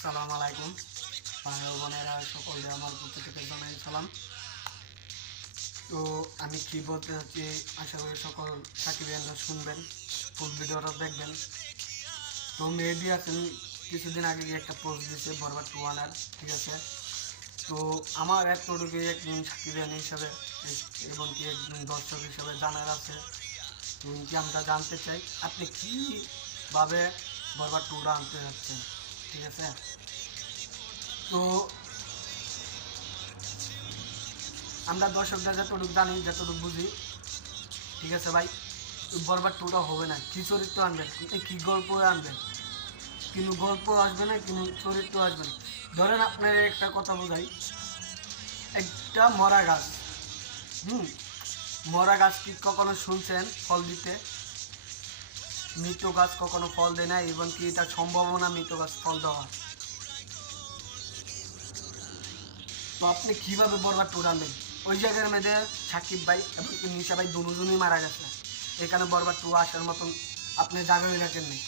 আসসালামু আলাইকুম ভাই ও বোনেরা, সকলকে আমার পক্ষ থেকে জানাই সালাম। তো আমি কি বলতে চাচ্ছি, আশা করি সকল সাকিবিয়ানরা শুনবেন, ফুল ভিডিওটা দেখবেন। তো মেহেদী আছেন কিছুদিন আগে একটা পোস্ট দিয়েছে বরবাদ 2 আনার, ঠিক আছে। তো আমার এতটুকু একজন সাকিবিয়ান হিসাবে এবং কি একজন দর্শক হিসাবে জানার আছে, কি আমরা জানতে চাই আপনি কীভাবে বরবাদ 2টা আনতে যাচ্ছেন, ঠিক আছে। তো আমরা দর্শকরা যতটুকু জানি, যতটুকু বুঝি, ঠিক আছে ভাই, বরবাদ 2টা হবে না। কী চরিত্র আনবেন, কী গল্প আনবেন, কিন্তু গল্প আসবে না, কিন্তু চরিত্র আসবে না। ধরেন আপনার একটা কথা বোঝাই, একটা মরা গাছ, মরা গাছ কি কখনো শুনছেন ফল দিতে? মৃত গাছ কখনো ফল দেয় না, এবং কি এটা সম্ভাবনা মৃত গাছ ফল দেওয়া। তো আপনি কীভাবে বরবাদ 2 আনবেন? ওই জায়গার মধ্যে সাকিব ভাই এবং নিশা ভাই দুজনই মারা গেছে, এখানে বরবাদ 2 আসার মতন আপনি জায়গা হয়ে রাখেন নি।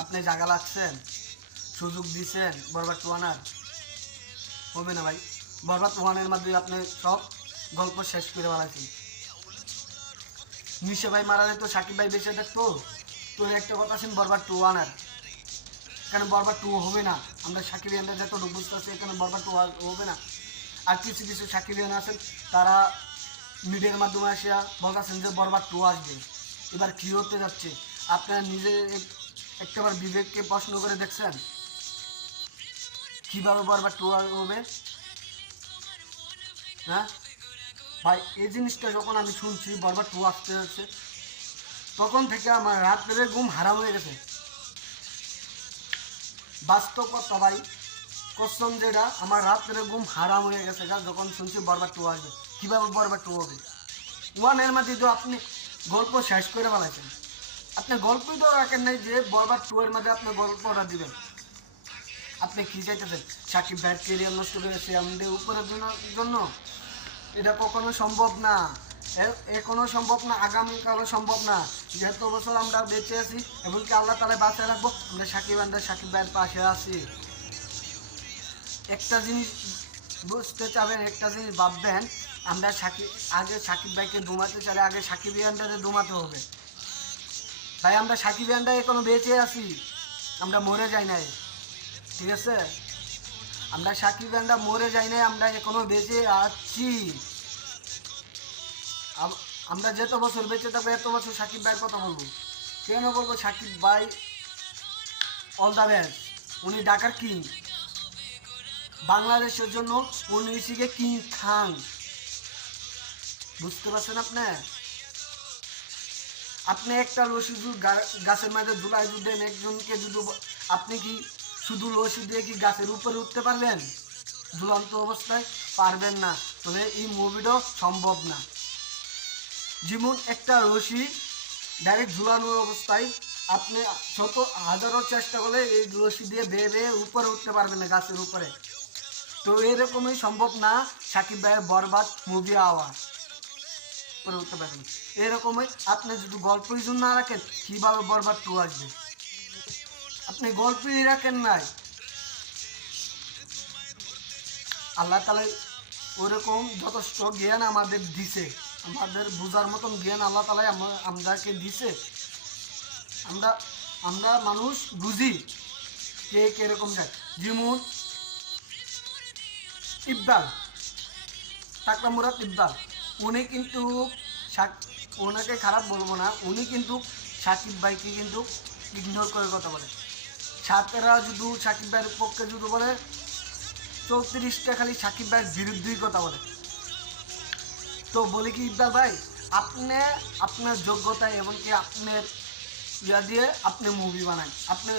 আপনি জায়গা লাগছেন, সুযোগ দিচ্ছেন বরবাদ 2 আনার, হবে না ভাই। বরবাদ 1-এর মাধ্যমে আপনি সব গল্প শেষ করে বেড়াচ্ছেন। নিশা ভাই মারা যেত, সাকিব ভাই বেঁচে থাকতো, তো একটা কথা আছেন বরবাদ 2 আনার, এখানে বরবাদ 2 হবে না। আমরা সাকিবিয়ানরা যতটুকু বুঝতে পারছি, এখানে বরবাদ 2 হবে না। আর কিছু কিছু সাকিবিয়ান আছেন, তারা মিডিয়ার মাধ্যমে আসিয়া বলতেছেন যে বরবাদ 2 আসবে। এবার কী হতে যাচ্ছে আপনারা নিজে একটাবার বিবেককে প্রশ্ন করে দেখছেন কীভাবে বরবাদ 2 হবে? হ্যাঁ ভাই, এই জিনিসটা যখন আমি শুনছি বরবাদ 2 আসতে যাচ্ছে, তখন থেকে আমার রাত্রে ঘুম হারাম হয়ে গেছে। বাস্তব কথা ভাই, কসম যেটা, আমার রাত্রে ঘুম হারাম হয়ে গেছে যখন শুনছি বরবাদ 2 আসবে। কীভাবে বরবাদ 2 হবে? 1-এর মাঝে তো আপনি গল্প শেষ করে ফেলাইছেন, আপনি গল্পই তো রাখেন নাই যে বরবাদ 2-এর মাঝে আপনি গল্পটা দিবেন। আপনি কী চাইতেছেন? সাকিব ভাইয়ের কেরিয়ার নষ্ট করে সিয়ামদের উপরের জন্য? এটা কখনো সম্ভব না, এখনো সম্ভব না, আগামীকালও সম্ভব না। যেহেতু বছর আমরা বেঁচে আছি এবং কি আল্লাহ তালা বাঁচিয়ে রাখবো, আমরা সাকিব ভাইয়ের পাশে আছি। একটা জিনিস বুঝতে চাবেন, একটা জিনিস ভাববেন, আমরা আগে সাকিব ভাইকে দুমাতে চাইলে আগে সাকিব ভাইয়ানটাকে দুমাতে হবে। তাই আমরা সাকিব ভাইয়ানটা এখনো বেঁচে আছি, আমরা মরে যাই নাই, ঠিক আছে। আমরা সাকিব ভাইয়ানটা মরে যাই নাই, আমরা এখনো বেঁচে আছি। আমরা যত বছর বেঁচে থাকবো এত বছর সাকিব ভাইয়ের কথা বলবো। কেন বলবো? সাকিব ভাই অল দ্য বেস্ট, উনি ঢাকার কিং, বাংলাদেশের জন্য উনি শিখে কিং খান, বুঝতে পারছেন? আপনি একটা লসি গাছের মাঝে ঝুলাই দেন একজনকে, যদি আপনি কি শুধু লসি দিয়ে কি গাছের উপরে উঠতে পারবেন? ঝুলন্ত অবস্থায় পারবেন না। তবে এই মুভিটাও সম্ভব না। যেমন একটা রশি ডাইরেক্ট ঝুলানোর অবস্থায় আপনি শত হাজারো চেষ্টা করলে এই রশি দিয়ে বেয়ে বেয়ে উপরে উঠতে পারবেন না গাছের উপরে। তো এরকমই সম্ভব না সাকিব ভাইয়ের বরবাদ মুভি আওয়ার করে উঠতে পারবেন। এরকমই আপনি যদি গল্পই জন্য না রাখেন, কীভাবে বরবাদ 2 আসবে? আপনি গল্পই রাখেন নাই। আল্লাহ তাআলা ওরকম যথেষ্ট জ্ঞান আমাদের দিছে, আমাদের বোঝার মতন জ্ঞান আল্লাহ তাআলা আমাদেরকে দিছে। আমরা আমরা মানুষ বুঝি কে কীরকম যায়। যেমন ইকবাল, টাকলা মুরাদ ইকবাল, উনি কিন্তু ওনাকে খারাপ বলবো না, উনি কিন্তু সাকিব ভাইকে কিন্তু ইগনোর করে কথা বলে। ছাত্ররা যদি সাকিব ভাইয়ের পক্ষে যদি বলে, 34টা খালি সাকিব ভাইয়ের বিরুদ্ধেই কথা বলে। তো বলে কি ইকবাল ভাই, আপনি আপনার যোগ্যতা এবং কি আপনার ইয়া দিয়ে আপনি মুভি বানান, আপনি